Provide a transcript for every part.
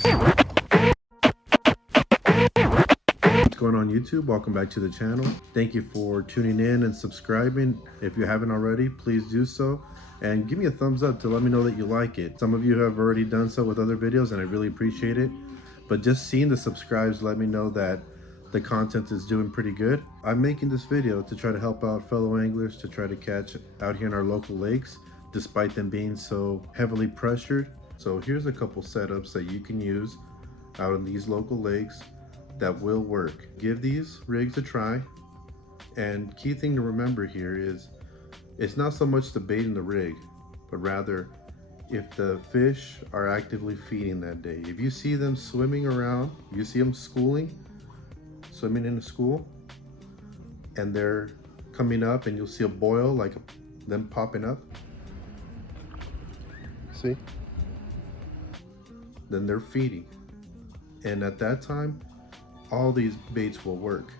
What's going on YouTube? Welcome back to the channel. Thank you for tuning in and subscribing. If you haven't already, please do so and give me a thumbs up to let me know that you like it. Some of you have already done so with other videos and I really appreciate it, but just seeing the subscribes let me know that the content is doing pretty good. I'm making this video to try to help out fellow anglers to try to catch out here in our local lakes despite them being so heavily pressured. So here's a couple setups that you can use out in these local lakes that will work. Give these rigs a try, and key thing to remember here is it's not so much the bait in the rig, but rather if the fish are actively feeding that day. If you see them swimming around, you see them swimming in a school, and they're coming up and you'll see a boil like them popping up, see, then they're feeding, and at that time all these baits will work.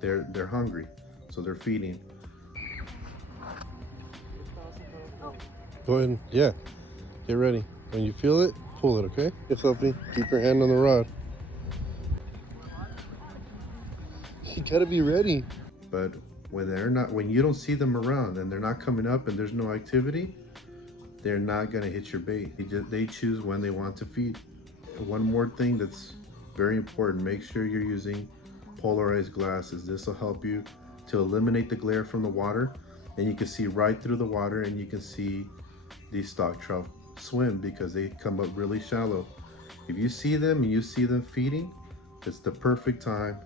They're hungry, so they're feeding. Go ahead and, yeah, get ready. When you feel it, pull it, okay? Yes, Sophie, keep your hand on the rod. You gotta be ready. But when you don't see them around and they're not coming up and there's no activity, they're not gonna hit your bait. They choose when they want to feed. One more thing that's very important, make sure you're using polarized glasses. This will help you to eliminate the glare from the water, and you can see right through the water, and you can see these stock trout swim because they come up really shallow. If you see them and you see them feeding, it's the perfect time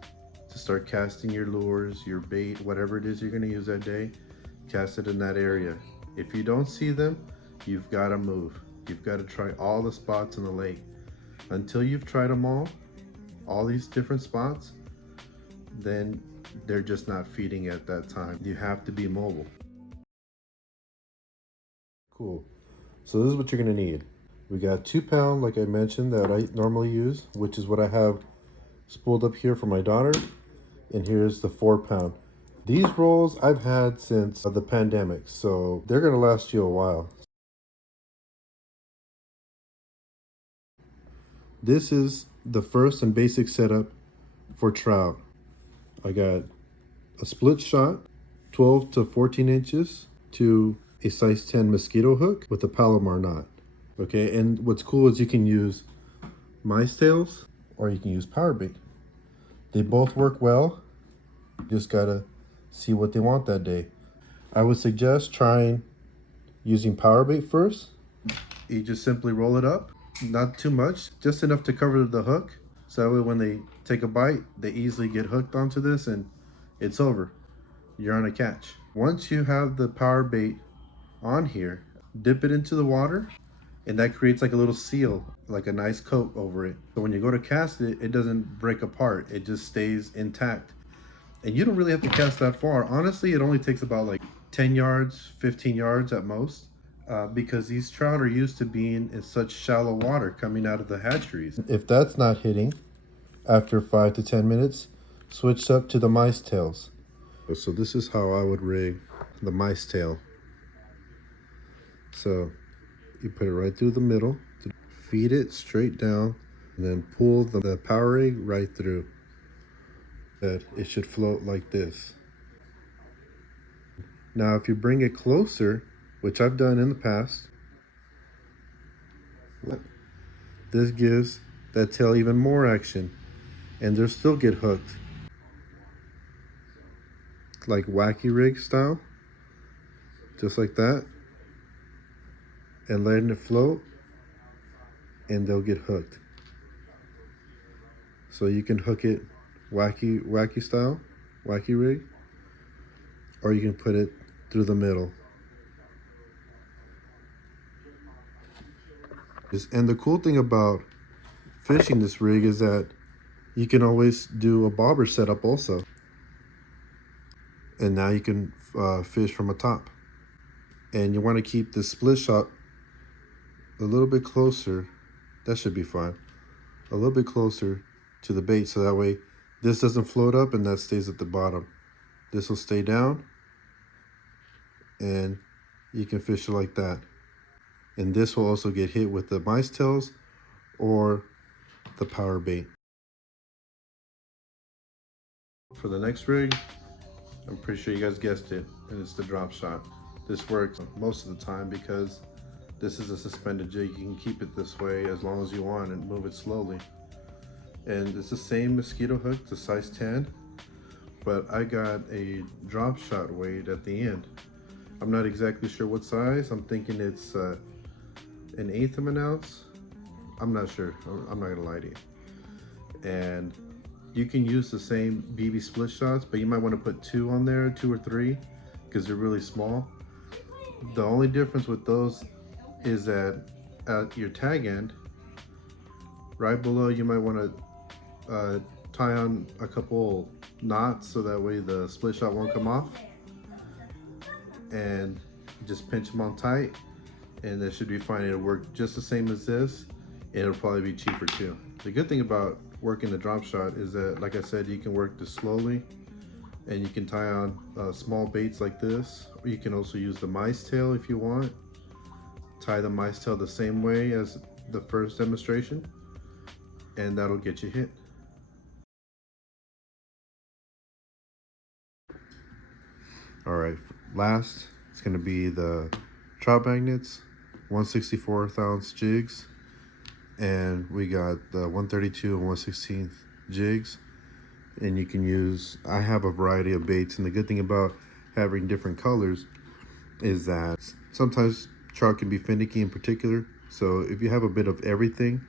to start casting your lures, your bait, whatever it is you're going to use that day. Cast it in that area. If you don't see them, you've got to move. You've got to try all the spots in the lake. Until you've tried them all these different spots, then they're just not feeding at that time. You have to be mobile. Cool. So this is what you're gonna need. We got 2 pound, like I mentioned, that I normally use, which is what I have spooled up here for my daughter. And here's the 4 pound. These rolls I've had since the pandemic, so they're gonna last you a while. This is the first and basic setup for trout. I got a split shot, 12 to 14 inches to a size 10 mosquito hook with a Palomar knot. Okay, and what's cool is you can use mice tails or you can use power bait. They both work well. You just gotta see what they want that day. I would suggest trying using power bait first. You just simply roll it up, not too much, just enough to cover the hook, so that way when they take a bite, they easily get hooked onto this and it's over. You're on a catch. Once you have the power bait on here, dip it into the water, and that creates like a little seal, like a nice coat over it. So when you go to cast it, it doesn't break apart. It just stays intact. And you don't really have to cast that far. Honestly, it only takes about like 10 yards, 15 yards at most, because these trout are used to being in such shallow water coming out of the hatcheries. If that's not hitting, after 5 to 10 minutes, switch up to the mice tails. So this is how I would rig the mice tail. So you put it right through the middle, feed it straight down, and then pull the power rig right through. That it should float like this. Now if you bring it closer, which I've done in the past, this gives that tail even more action, and they'll still get hooked. Like wacky rig style, just like that, and letting it float, and they'll get hooked. So you can hook it wacky style, wacky rig, or you can put it through the middle. And the cool thing about fishing this rig is that you can always do a bobber setup also. And now you can fish from a top. And you want to keep the split shot a little bit closer. That should be fine. A little bit closer to the bait, so that way this doesn't float up and that stays at the bottom. This will stay down, and you can fish it like that. And this will also get hit with the mice tails or the power bait. For the next rig, I'm pretty sure you guys guessed it, and it's the drop shot. This works most of the time because this is a suspended jig. You can keep it this way as long as you want and move it slowly. And it's the same mosquito hook, the size 10, but I got a drop shot weight at the end. I'm not exactly sure what size. I'm thinking it's 1/8 of an ounce. I'm not sure. I'm not gonna lie to you. And you can use the same BB split shots, but you might want to put 2 on there, 2 or 3, because they're really small. The only difference with those is that at your tag end, right below, you might want to tie on a couple knots so that way the split shot won't come off, and just pinch them on tight, and that should be fine. It'll work just the same as this, and it'll probably be cheaper too. The good thing about working the drop shot is that, like I said, you can work this slowly, and you can tie on small baits like this, or you can also use the mice tail if you want. Tie the mice tail the same way as the first demonstration, and that'll get you hit. All right, last it's going to be the trout magnets, 1/64 ounce jigs, and we got the 132 and 1/16 jigs. And you can use, I have a variety of baits, and the good thing about having different colors is that sometimes trout can be finicky in particular. So if you have a bit of everything,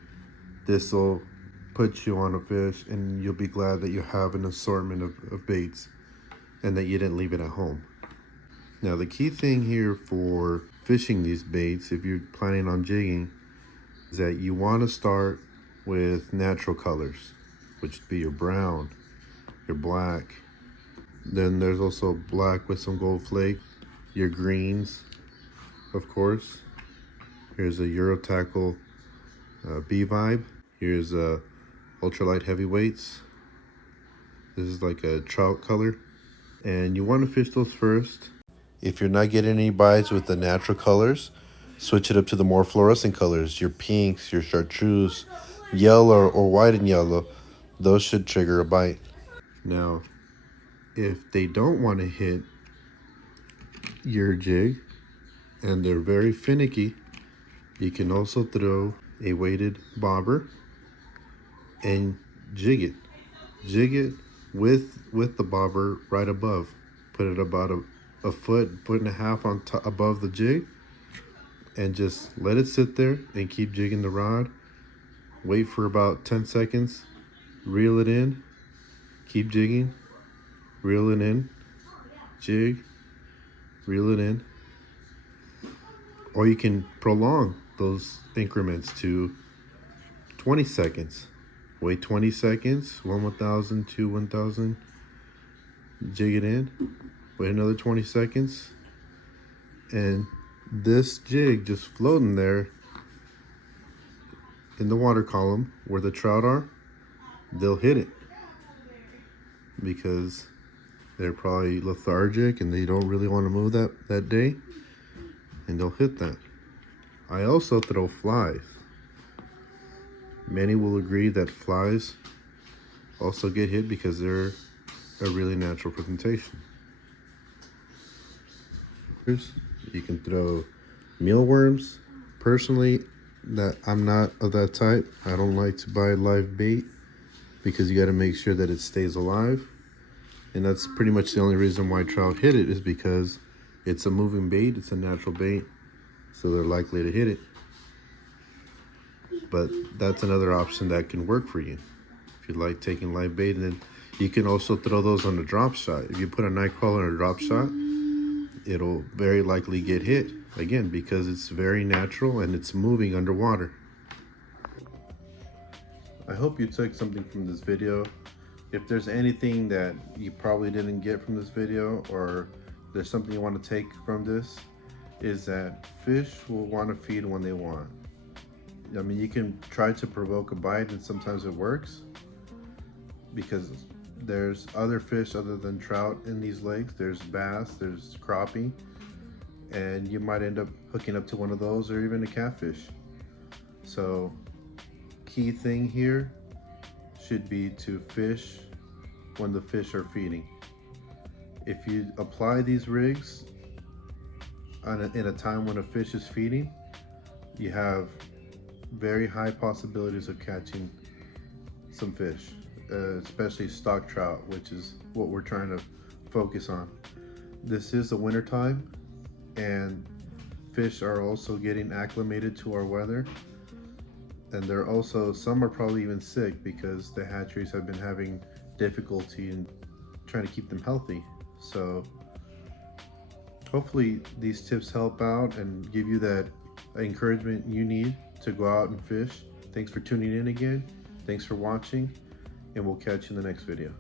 this will put you on a fish, and you'll be glad that you have an assortment of baits and that you didn't leave it at home. Now the key thing here for fishing these baits, if you're planning on jigging, is that you want to start with natural colors, which would be your brown, your black. Then there's also black with some gold flake, your greens, of course. Here's a eurotacklez-vibe. Here's ultralight heavyweights. This is like a trout color, and you want to fish those first. If you're not getting any bites with the natural colors, switch it up to the more fluorescent colors, your pinks, your chartreuse, yellow or white and yellow. Those should trigger a bite. Now, if they don't want to hit your jig and they're very finicky, you can also throw a weighted bobber and jig it. Jig it with the bobber right above. Put it about a foot and a half on top above the jig, and just let it sit there and keep jigging the rod. Wait for about 10 seconds, reel it in, keep jigging, reel it in, jig, reel it in. Or you can prolong those increments to 20 seconds. Wait 20 seconds, 1/1000, 2/1000, jig it in, wait another 20 seconds, and this jig just floating there in the water column where the trout are, they'll hit it because they're probably lethargic and they don't really want to move that day, and they'll hit that. I also throw flies. Many will agree that flies also get hit because they're a really natural presentation. You can throw mealworms. Personally, that I'm not of that type. I don't like to buy live bait because you got to make sure that it stays alive, and that's pretty much the only reason why trout hit it, is because it's a moving bait, it's a natural bait, so they're likely to hit it. But that's another option that can work for you if you like taking live bait. And then you can also throw those on a drop shot. If you put a nightcrawler on a drop shot, it'll very likely get hit again because it's very natural and it's moving underwater. I hope you took something from this video. If there's anything that you probably didn't get from this video, or there's something you want to take from this, is that fish will want to feed when they want. I mean, you can try to provoke a bite, and sometimes it works because there's other fish other than trout in these lakes. There's bass, there's crappie, and you might end up hooking up to one of those, or even a catfish. So key thing here should be to fish when the fish are feeding. If you apply these rigs in a time when a fish is feeding, you have very high possibilities of catching some fish, especially stock trout, which is what we're trying to focus on. This is the winter time, and fish are also getting acclimated to our weather, and they're also, some are probably even sick because the hatcheries have been having difficulty in trying to keep them healthy. So hopefully these tips help out and give you that encouragement you need to go out and fish. Thanks for tuning in again. Thanks for watching, and we'll catch you in the next video.